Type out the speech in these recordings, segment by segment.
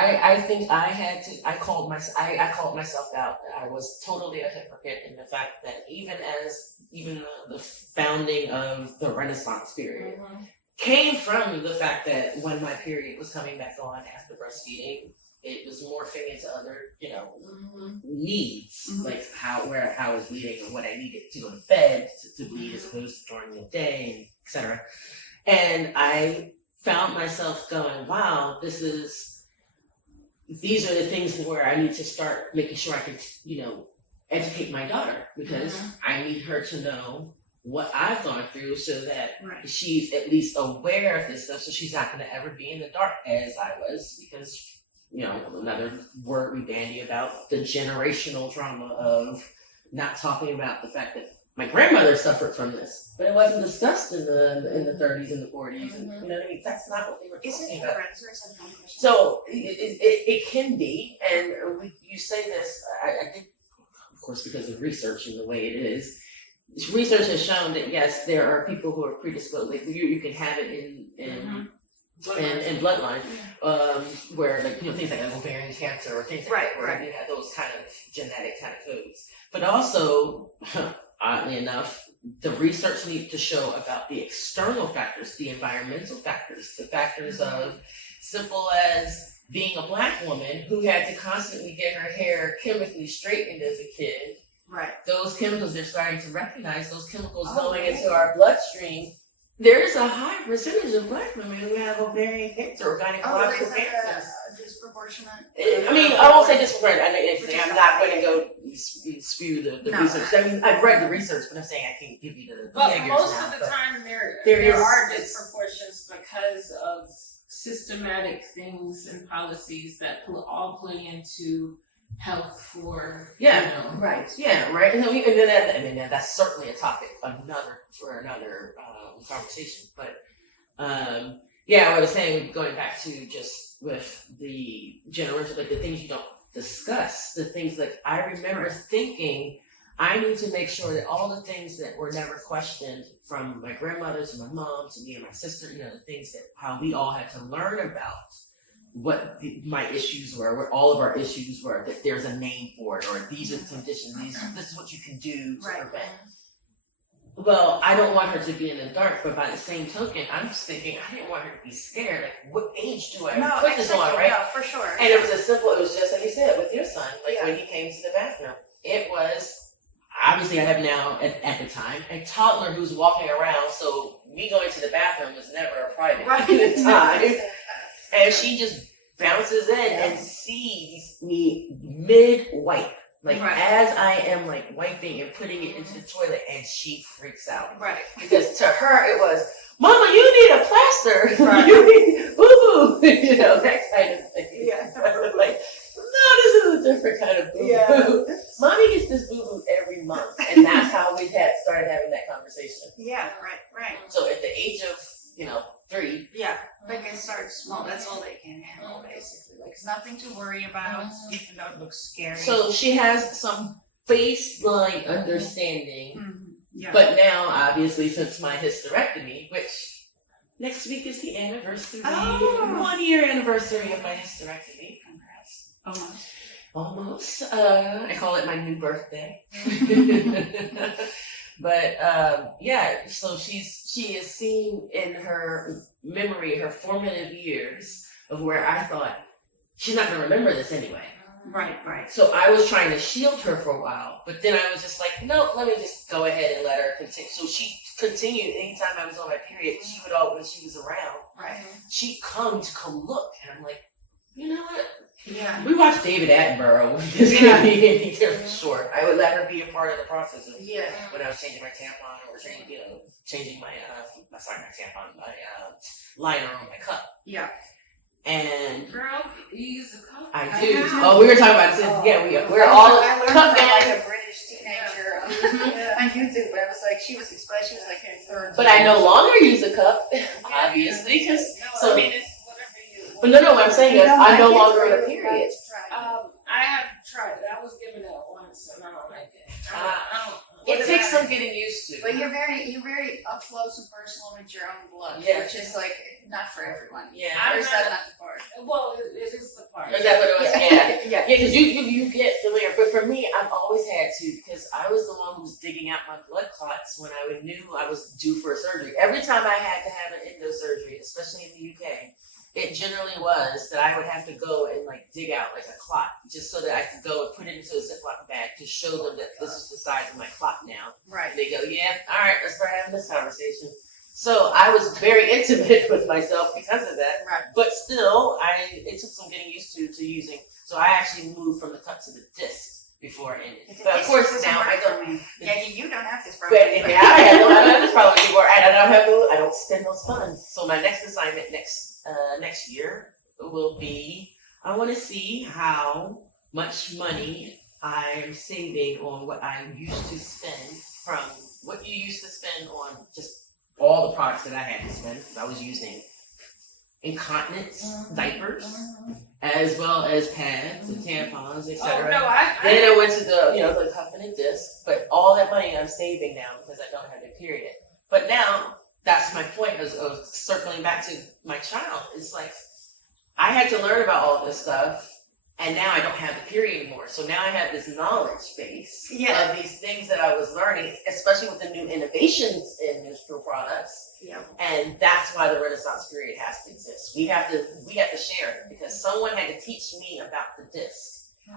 I think I called myself out that I was totally a hypocrite in the fact that even the founding of the Renaissance period came from the fact that when my period was coming back on after breastfeeding, it was morphing into other, needs, like how I was bleeding and what I needed to go to bed to bleed as opposed to during the day, etc. And I found myself going, wow, these are the things where I need to start making sure I can, educate my daughter, because I need her to know what I've gone through so that she's at least aware of this stuff, so she's not going to ever be in the dark as I was, because, another word we bandy about, the generational trauma of not talking about the fact that my grandmother suffered from this, but it wasn't discussed in the 30s and the 40s, and you know what I mean. That's not what they were talking about. So it can be, and you say this. I think, of course, because of research and the way it is. Research has shown that yes, there are people who are predisposed. Like you can have it in bloodline, where things like ovarian cancer or things like that, where you have those kind of genetic kind of codes. But also, oddly enough, the research needs to show about the external factors, the environmental factors, the factors of simple as being a Black woman who had to constantly get her hair chemically straightened as a kid. Right. Those chemicals, they're starting to recognize those chemicals going into our bloodstream. There's a high percentage of Black women who have ovarian cancer or gynecological cancers. Disproportionate? I mean, I won't say disproportionate. I'm not going to go spew the research. I mean, I've read the research, but I'm saying I can't give you the But figures most now, of the time, there is, are disproportions because of systematic things and policies that all play into health for right. And then that's certainly a topic for another conversation. But I was saying, going back to just with the generation, like the things you don't discuss, the things that I remember thinking, I need to make sure that all the things that were never questioned, from my grandmother to my mom to me and my sister, the things that how we all had to learn about what my issues were, what all of our issues were, that there's a name for it, or these are the conditions, this is what you can do to prevent. Well, I don't want her to be in the dark, but by the same token, I'm just thinking, I didn't want her to be scared. Like, what age do I put this on, right? No, for sure. And it was just like you said, with your son, when he came to the bathroom. It was, obviously I have now, at the time, a toddler who's walking around, so me going to the bathroom was never a private time. And she just bounces in and sees me mid-wipe. As I am wiping and putting it into the toilet, and she freaks out. Right. Because to her it was, Mama, you need a plaster. Right. You need boo-boo. That kind of thing. Yeah. I was like, no, this is a different kind of boo-boo. Yeah. Mommy gets this boo-boo every month. And that's how we started having that conversation. Yeah, right. So at the age of, 3. Yeah. They can start small. That's all they can handle, basically. It's nothing to worry about, even though it looks scary. So she has some baseline understanding. But now, obviously, since my hysterectomy, which next week is the anniversary, 1-year anniversary of my hysterectomy. Congrats. Almost. I call it my new birthday. But so she is seen in her memory, her formative years, of where I thought she's not going to remember this anyway. Right. So I was trying to shield her for a while, but then I was just like, no, let me just go ahead and let her continue. So she continued. Anytime I was on my period, she would always, when she was around, she'd come look, and I'm like, you know what? Yeah. We watched David Attenborough. Sure. I would let her be a part of the process of when I was changing my tampon or changing my my liner on my cup. Yeah. And girl, you use a cup. I do. Oh, we were talking about this. Yeah, we're all cup like a British teenager on YouTube. But I was like, she was like in third. But I no longer use a cup, obviously, because But no, what I'm saying is, I'm no longer in a period. I have tried it. I was given it once, and I don't like it. It takes some getting used to. But you're very up close and personal with your own blood, which is not for everyone. Yeah, Or is that not the part? Well, it is the part. because you get familiar. But for me, I've always had to, because I was the one who was digging out my blood clots when I knew I was due for a surgery. Every time I had to have an endo surgery, especially in the UK, it generally was that I would have to go and like dig out like a clot, just so that I could go and put it into a Ziploc bag to show them that this is the size of my clot now. Right. And they go, yeah, all right, let's start having this conversation. So I was very intimate with myself because of that. Right. But still, it took some getting used to using. So I actually moved from the cut to the disc before it ended. But of course now I don't. Yeah, you don't have this But problem. yeah, I don't have this problem anymore, and I don't spend those funds. So my next assignment next year will be, I want to see how much money I am saving on what I used to spend from what you used to spend on just all the products that I had to spend, because I was using incontinence diapers as well as pads and tampons, etc. Oh, no, Then I went to the cup and the disc, but all that money I'm saving now because I don't have a period. But now that's my point of circling back to my child. It's like I had to learn about all this stuff, and now I don't have the period anymore. So now I have this knowledge base of these things that I was learning, especially with the new innovations in menstrual products. Yeah. And that's why the Renaissance period has to exist. We have to share it, because someone had to teach me about the disc.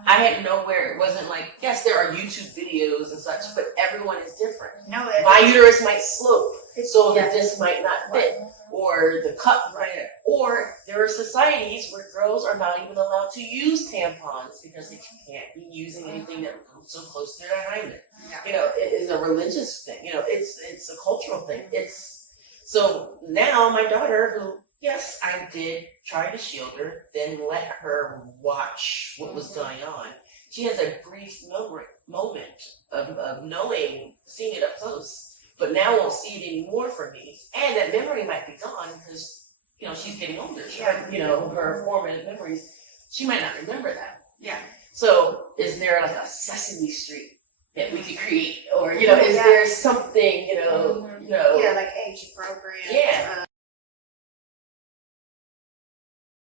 I had nowhere. It wasn't like, yes, there are YouTube videos and such, but everyone is different. No, my uterus might slope, so the disc might not fit, Right. or the cup might, or there are societies where girls are not even allowed to use tampons because they can't be using anything that comes so close to their hymen. Yeah. It is a religious thing. It's a cultural thing. So now my daughter, who, yes, I did try to shield her, then let her watch what was going on. She has a brief moment of knowing, seeing it up close, but now won't see it anymore from me. And that memory might be gone because, she's getting older. Her formative memories, she might not remember that. Yeah. So is there like a Sesame Street that we could create? Or, is there some